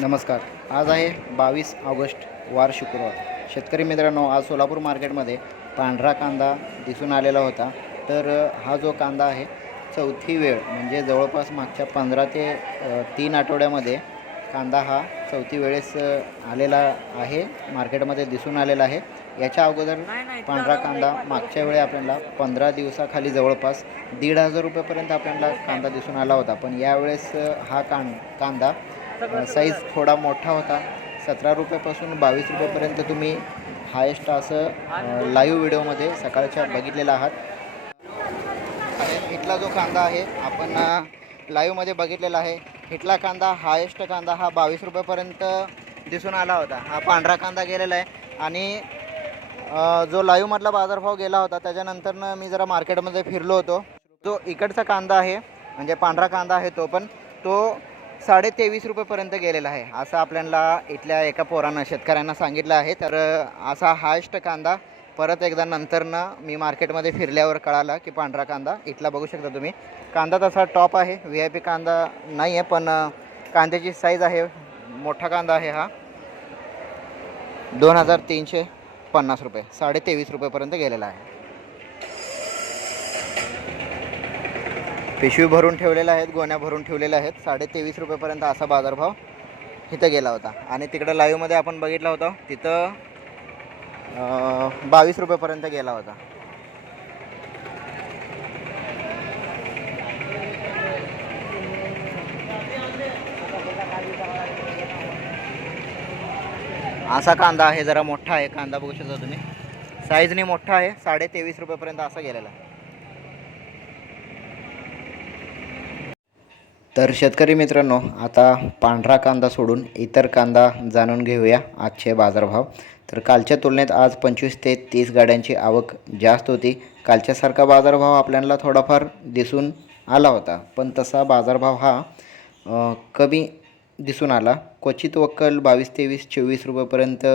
नमस्कार. आज आहे बावीस ऑगस्ट वार शुक्रवार. शेतकरी मित्रांनो आज सोलापूर मार्केटमध्ये पांढरा कांदा दिसून आलेला होता. तर हा जो कांदा आहे चौथी वेळ म्हणजे जवळपास मागच्या पंधरा ते तीन आठवड्यामध्ये कांदा हा चौथी वेळेस आलेला आहे मार्केटमध्ये दिसून आलेला आहे. याच्या अगोदर पांढरा कांदा मागच्या वेळी आपल्याला पंधरा दिवसाखाली जवळपास दीड हजार रुपयेपर्यंत आपल्याला कांदा दिसून आला होता. पण यावेळेस हा कां कांदा साईज थोडा मोठा होता. सतरा रुपयापासून बावीस रुपयेपर्यंत तुम्ही हायेस्ट असं लाईव्ह व्हिडिओमध्ये सकाळच्या बघितलेला आहात. आणि इथला जो कांदा आहे आपण लाईव्हमध्ये बघितलेला आहे. इथला कांदा हायेस्ट कांदा हा बावीस रुपयापर्यंत दिसून आला होता. हा पांढरा कांदा गेलेला आहे. आणि जो लाईव्हमधला बाजारभाव गेला होता त्याच्यानंतरनं मी जरा मार्केटमध्ये फिरलो होतो. जो इकडचा कांदा आहे म्हणजे पांढरा कांदा आहे तो पण तो साडे तेवीस रुपयेपर्यंत गेलेला आहे. असं आपल्याला इथल्या एका पोरानं शेतकऱ्यांना सांगितलं आहे. तर असा हायस्ट कांदा परत एकदा नंतरनं मी मार्केटमध्ये फिरल्यावर कळाला की पांढरा कांदा. इथला बघू शकता तुम्ही. कांदा तसा टॉप आहे. व्ही आय पी कांदा नाही आहे पण कांद्याची साईज आहे. मोठा कांदा आहे हा. दोन हजार तीनशे पन्नास रुपये. साडे तेवीस रुपयेपर्यंत गेलेला आहे. पिशवी भरून ठेवलेल्या आहेत गोण्या भरून ठेवलेल्या आहेत. साडे तेवीस रुपयेपर्यंत असा बाजारभाव इथं गेला होता. आणि तिकडं लाईव्हमध्ये आपण बघितलं होतं तिथं बावीस रुपयेपर्यंत गेला होता. असा कांदा आहे जरा मोठा आहे कांदा बघू शकता तुम्ही. साईजने मोठा आहे साडे तेवीस रुपयेपर्यंत असा गेलेला आहे. तर शेतकरी मित्रांनो आता पांढरा कांदा सोडून इतर कांदा जाणून घेऊया आजचे बाजारभाव. तर कालच्या तुलनेत आज पंचवीस ते तीस गाड्यांची आवक जास्त होती. कालच्यासारखा बाजारभाव आपल्याला थोडाफार दिसून आला होता पण तसा बाजारभाव हा कमी दिसून आला. क्वचित वक्कल बावीस तेवीस चोवीस रुपयेपर्यंत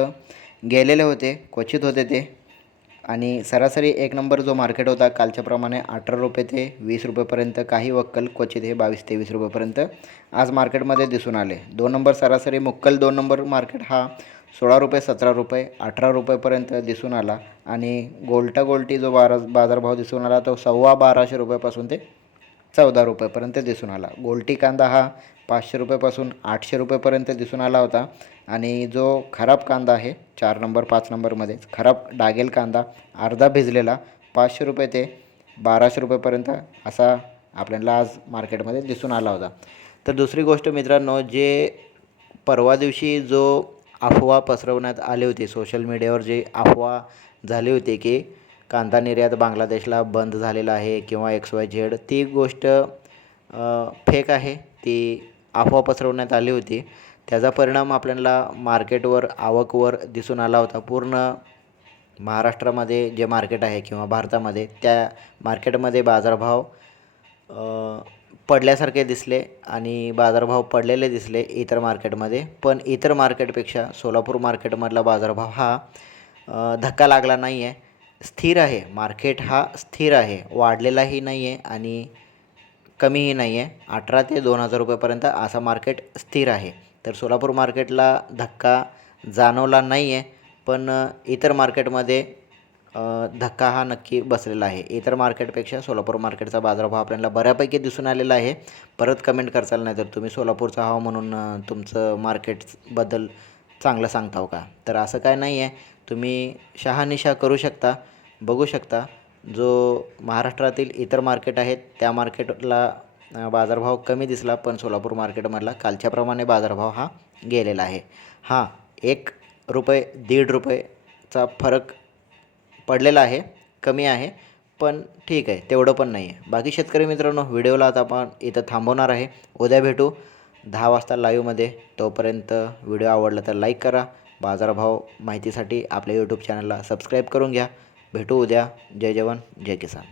गेलेले होते क्वचित होते ते. आणि सरासरी एक नंबर जो मार्केट होता कालच्याप्रमाणे अठरा रुपये ते वीस रुपयेपर्यंत काही वक्कल क्वचित हे बावीस तेवीस रुपयेपर्यंत आज मार्केटमध्ये दिसून आले. दोन नंबर सरासरी मुक्कल दोन नंबर मार्केट हा सोळा रुपये सतरा रुपये अठरा रुपयेपर्यंत दिसून आला. आणि गोल्टा गोल्टी जो बारा बाजारभाव दिसून आला तो सव्वा बाराशे रुपयापासून ते चौदा रुपयेपर्यंत दिसून आला. गोल्टी कांदा हा पाचशे रुपयेपासून आठशे रुपयेपर्यंत दिसून आला होता. आणि जो खराब कांदा आहे चार नंबर पाच नंबरमध्ये खराब डागेल कांदा अर्धा भिजलेला पाचशे रुपये ते बाराशे रुपयेपर्यंत असा आपल्याला आज मार्केटमध्ये दिसून आला होता. तर दुसरी गोष्ट मित्रांनो जे परवा दिवशी जो अफवा पसरवण्यात आली होती सोशल मीडियावर जी अफवा झाली होती की कांदा निर्यात बांगलादेशला बंद झालेला आहे किंवा एक्स वाय झेड ती गोष्ट फेक आहे. ती अफवा पसरवण्यात आली होती. त्याचा परिणाम आपल्याला मार्केटवर आवकवर दिसून आला होता. पूर्ण महाराष्ट्रामध्ये जे मार्केट आहे किंवा भारतामध्ये त्या मार्केटमध्ये बाजारभाव पडल्यासारखे दिसले आणि बाजारभाव पडलेले दिसले इतर मार्केटमध्ये. पण इतर मार्केटपेक्षा सोलापूर मार्केटमधला बाजारभाव हा धक्का लागला नाही आहे स्थिर आहे. मार्केट हा स्थिर आहे. वाढलेलाही नाही आहे आणि कमीही नाही आहे अठरा ते दोन हजार रुपयापर्यंत असा मार्केट स्थिर आहे. तर सोलापूर मार्केटला धक्का जाणवला नाही आहे पण इतर मार्केटमध्ये धक्का हा नक्की बसलेला आहे. इतर मार्केटपेक्षा सोलापूर मार्केटचा बाजारभाव आपल्याला बऱ्यापैकी दिसून आलेला आहे. परत कमेंट करचाल नाही तर तुम्ही सोलापूरचा हवा म्हणून तुमचं मार्केटबद्दल चांगलं सांगताव का? तर असं काय नाही आहे तुम्ही शहानिशा करू शकता बघू शकता. जो महाराष्ट्रातील इतर मार्केट आहेत त्या मार्केटला बाजारभाव कमी दिसला पण सोलापूर मार्केटमधला कालच्याप्रमाणे बाजारभाव हा गेलेला आहे. हां एक रुपये दीड रुपयेचा फरक पडलेला आहे कमी आहे पण ठीक आहे तेवढं पण नाही आहे बाकी शेतकरी मित्रांनो व्हिडिओला आता आपण इथं थांबवणार आहे. उद्या भेटू. दहा वाजता लाईव्हमध्ये तोपर्यंत व्हिडिओ आवडला तर लाईक करा. बाजारभाव माहितीसाठी आपल्या यूट्यूब चॅनलला सबस्क्राईब करून घ्या. भेटू उद्या. जय जवान. जय किसान.